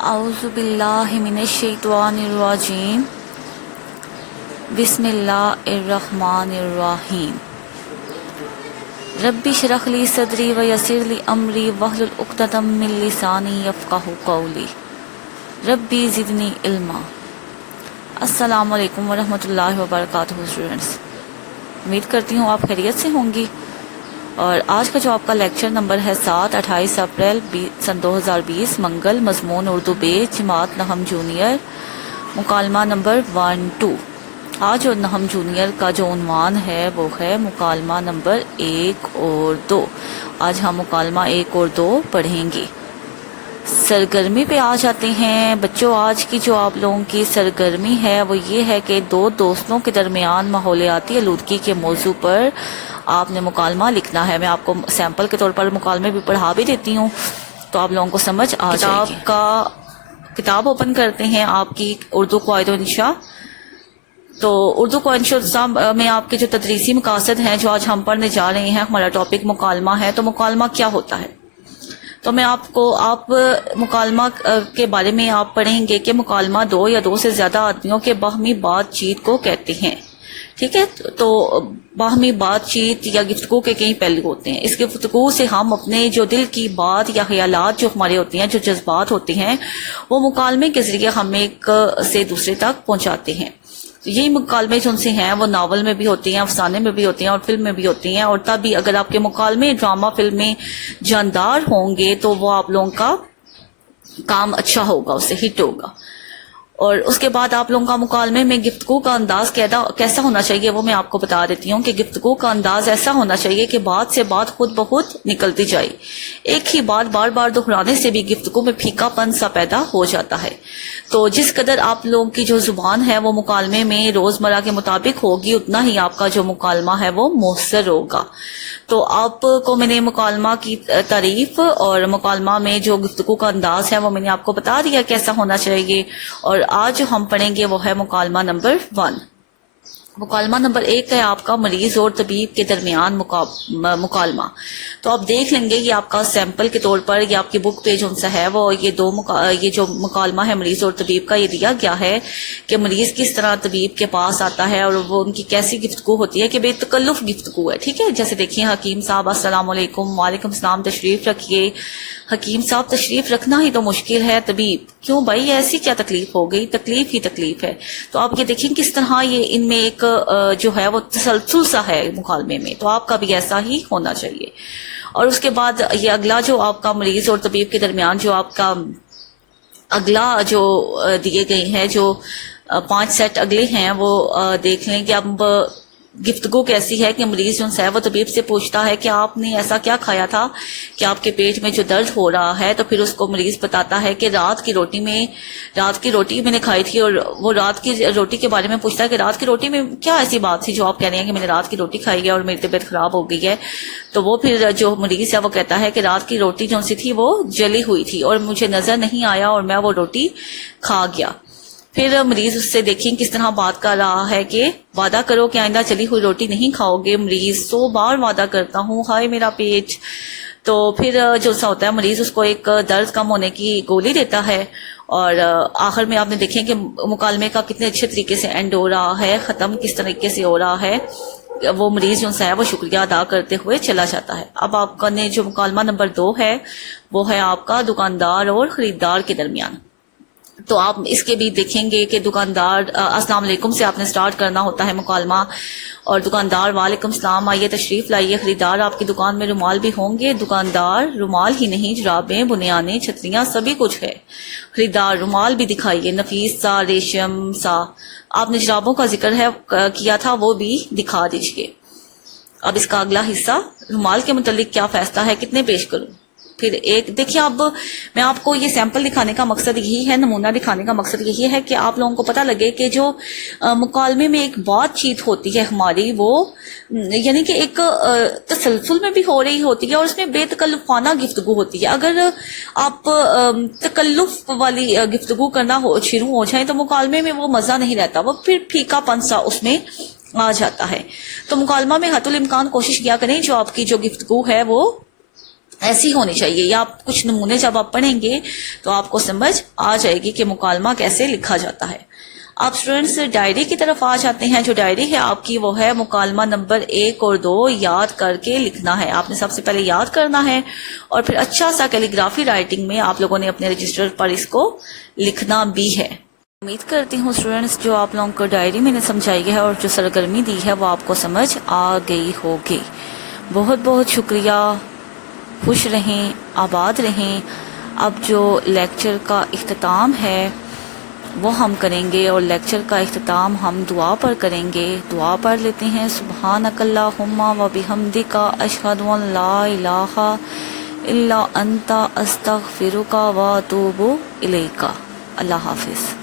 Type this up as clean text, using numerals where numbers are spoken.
اعوذ باللہ من الشیطان الرجیم بسم اللہ الرحمن الرحیم رب اشرح لی صدری ویسر لی امری واحلل عقدۃ من لسانی یفقہوا قولی ربی زدنی علما۔ السلام علیکم ورحمۃ اللہ وبرکاتہ اسٹوڈنٹس، امید کرتی ہوں آپ خیریت سے ہوں گی۔ اور آج کا جو آپ کا لیکچر نمبر ہے 28 اپریل سن 2020 منگل، مضمون اردو بیچ، جماعت نہم جونیئر، مکالمہ نمبر 1-2۔ آج اور نہم جونیئر کا جو عنوان ہے وہ ہے مکالمہ نمبر 1 اور 2۔ آج ہم مکالمہ 1 اور 2 پڑھیں گے۔ سرگرمی پہ آ جاتے ہیں بچوں۔ آج کی جو آپ لوگوں کی سرگرمی ہے وہ یہ ہے کہ دو دوستوں کے درمیان ماحولیاتی آلودگی کے موضوع پر آپ نے مکالمہ لکھنا ہے۔ میں آپ کو سیمپل کے طور پر مکالمے بھی پڑھا بھی دیتی ہوں تو آپ لوگوں کو سمجھ آ جائے گی۔ کتاب اوپن کرتے ہیں آپ کی اردو قواعد و انشاء۔ تو اردو قواعد و انشاء میں آپ کے جو تدریسی مقاصد ہیں جو آج ہم پڑھنے جا رہے ہیں، ہمارا ٹاپک مکالمہ ہے۔ تو مکالمہ کیا ہوتا ہے؟ تو میں آپ مکالمہ کے بارے میں آپ پڑھیں گے کہ مکالمہ دو یا دو سے زیادہ آدمیوں کے باہمی بات چیت کو کہتے ہیں۔ ٹھیک ہے، تو باہمی بات چیت یا گفتگو کے کئی پہلو ہوتے ہیں۔ اس گفتگو سے ہم اپنے جو دل کی بات یا خیالات جو ہمارے ہوتے ہیں، جو جذبات ہوتے ہیں، وہ مکالمے کے ذریعے ہم ایک سے دوسرے تک پہنچاتے ہیں۔ یہی مکالمے جو ان سے ہیں وہ ناول میں بھی ہوتے ہیں، افسانے میں بھی ہوتے ہیں اور فلم میں بھی ہوتے ہیں۔ اور تبھی اگر آپ کے مکالمے ڈرامہ فلم میں جاندار ہوں گے تو وہ آپ لوگوں کا کام اچھا ہوگا، اس سے ہٹ ہوگا۔ اور اس کے بعد آپ لوگوں کا مکالمے میں گفتگو کا انداز کیسا ہونا چاہیے وہ میں آپ کو بتا دیتی ہوں کہ گفتگو کا انداز ایسا ہونا چاہیے کہ بات سے بات خود بخود نکلتی جائے۔ ایک ہی بات بار بار دہرانے سے بھی گفتگو میں پھیکا پن سا پیدا ہو جاتا ہے۔ تو جس قدر آپ لوگوں کی جو زبان ہے وہ مکالمے میں روزمرہ کے مطابق ہوگی، اتنا ہی آپ کا جو مکالمہ ہے وہ مؤثر ہوگا۔ تو آپ کو میں نے مکالمہ کی تعریف اور مکالمہ میں جو گفتگو کا انداز ہے وہ میں نے آپ کو بتا دیا کیسا ہونا چاہیے۔ اور آج جو ہم پڑھیں گے وہ ہے مکالمہ نمبر 1۔ مکالمہ نمبر 1 ہے آپ کا مریض اور طبیب کے درمیان مکالمہ۔ تو آپ دیکھ لیں گے یہ آپ کا سیمپل کے طور پر یہ آپ کی بک پہ جو ہے وہ یہ جو مکالمہ ہے مریض اور طبیب کا، یہ دیا گیا ہے کہ مریض کس طرح طبیب کے پاس آتا ہے اور وہ ان کی کیسی گفتگو ہوتی ہے کہ بے تکلف گفتگو ہے۔ ٹھیک ہے، جیسے دیکھیے حکیم صاحب السلام علیکم، وعلیکم السلام، تشریف رکھیے۔ حکیم صاحب تشریف رکھنا ہی تو مشکل ہے، طبیب کیوں بھائی ایسی کیا تکلیف ہو گئی؟ تکلیف ہی تکلیف ہے۔ تو آپ یہ دیکھیں کس طرح یہ ان میں ایک جو ہے وہ تسلسل سا ہے مکالمے میں، تو آپ کا بھی ایسا ہی ہونا چاہیے۔ اور اس کے بعد یہ اگلا جو آپ کا مریض اور طبیب کے درمیان جو آپ کا اگلا جو دیے گئے ہیں، جو 5 سیٹ اگلے ہیں وہ دیکھ لیں کہ اب گفتگو کیسی ہے کہ مریض جو ہے وہ طبیب سے پوچھتا ہے کہ آپ نے ایسا کیا کھایا تھا کہ آپ کے پیٹ میں جو درد ہو رہا ہے؟ تو پھر اس کو مریض بتاتا ہے کہ رات کی روٹی میں نے کھائی تھی، اور وہ رات کی روٹی کے بارے میں پوچھتا ہے کہ رات کی روٹی میں کیا ایسی بات تھی جو آپ کہہ رہے ہیں کہ میں نے رات کی روٹی کھائی ہے اور میری طبیعت خراب ہو گئی ہے؟ تو وہ پھر جو مریض ہے وہ کہتا ہے کہ رات کی روٹی جو سی تھی وہ جلی ہوئی تھی اور مجھے نظر نہیں آیا اور میں وہ روٹی کھا گیا۔ پھر مریض اس سے دیکھیں کس طرح بات کر رہا ہے کہ وعدہ کرو کہ آئندہ چلی ہوئی روٹی نہیں کھاؤ گے۔ مریض 100 بار وعدہ کرتا ہوں، ہائے میرا پیٹ۔ تو پھر جو سا ہوتا ہے مریض اس کو ایک درد کم ہونے کی گولی دیتا ہے۔ اور آخر میں آپ نے دیکھیں کہ مکالمے کا کتنے اچھے طریقے سے اینڈ ہو رہا ہے، ختم کس طریقے سے ہو رہا ہے۔ وہ مریض جو ہے وہ شکریہ ادا کرتے ہوئے چلا جاتا ہے۔ اب آپ کا نے جو مکالمہ نمبر 2 ہے وہ ہے آپ کا دکاندار اور خریدار کے درمیان۔ تو آپ اس کے بھی دیکھیں گے کہ دکاندار السلام علیکم سے آپ نے سٹارٹ کرنا ہوتا ہے مکالمہ، اور دکاندار وعلیکم السلام، آئیے تشریف لائیے۔ خریدار آپ کی دکان میں رومال بھی ہوں گے؟ دکاندار رومال ہی نہیں، جرابیں، بنیانیں، چھتریاں سبھی کچھ ہے۔ خریدار رومال بھی دکھائیے، نفیس سا، ریشم سا۔ آپ نے جرابوں کا ذکر کیا تھا وہ بھی دکھا دیجیے۔ اب اس کا اگلا حصہ رومال کے متعلق کیا فیصلہ ہے، کتنے پیش کروں؟ پھر ایک دیکھیے، اب میں آپ کو یہ سیمپل دکھانے کا مقصد یہی ہے، نمونہ دکھانے کا مقصد یہی ہے کہ آپ لوگوں کو پتہ لگے کہ جو مکالمے میں ایک بات چیت ہوتی ہے ہماری، وہ یعنی کہ ایک تسلسل میں بھی ہو رہی ہوتی ہے اور اس میں بے تکلفانہ گفتگو ہوتی ہے۔ اگر آپ تکلف والی گفتگو کرنا شروع ہو جائیں تو مکالمے میں وہ مزہ نہیں رہتا، وہ پھر پھیکا پن سا اس میں آ جاتا ہے۔ تو مکالمہ میں حتی الامکان کوشش کیا کریں جو آپ کی جو گفتگو ہے وہ ایسی ہونی چاہیے. یا آپ کچھ نمونے جب آپ پڑھیں گے تو آپ کو سمجھ آ جائے گی کہ مکالمہ کیسے لکھا جاتا ہے. آپ اسٹوڈینٹس ڈائری کی طرف آ جاتے ہیں. جو ڈائری ہے آپ کی وہ ہے مکالمہ نمبر 1 اور 2 یاد کر کے لکھنا ہے. آپ نے سب سے پہلے یاد کرنا ہے اور پھر اچھا سا کیلیگرافی رائٹنگ میں آپ لوگوں نے اپنے رجسٹر پر اس کو لکھنا بھی ہے. امید کرتی ہوں اسٹوڈینٹس جو آپ لوگوں کو ڈائری میں نے سمجھائی ہے اور جو سرگرمی دی ہے وہ آپ کو سمجھ آ گئی ہوگی. بہت بہت شکریہ. خوش رہیں، آباد رہیں. اب جو لیکچر کا اختتام ہے وہ ہم کریں گے اور لیکچر کا اختتام ہم دعا پر کریں گے. دعا پڑھ لیتے ہیں. سبحانک اللہم و بحمدک اشہد ان لا الہ الا انت استغفرک و اتوب الیک. اللہ حافظ.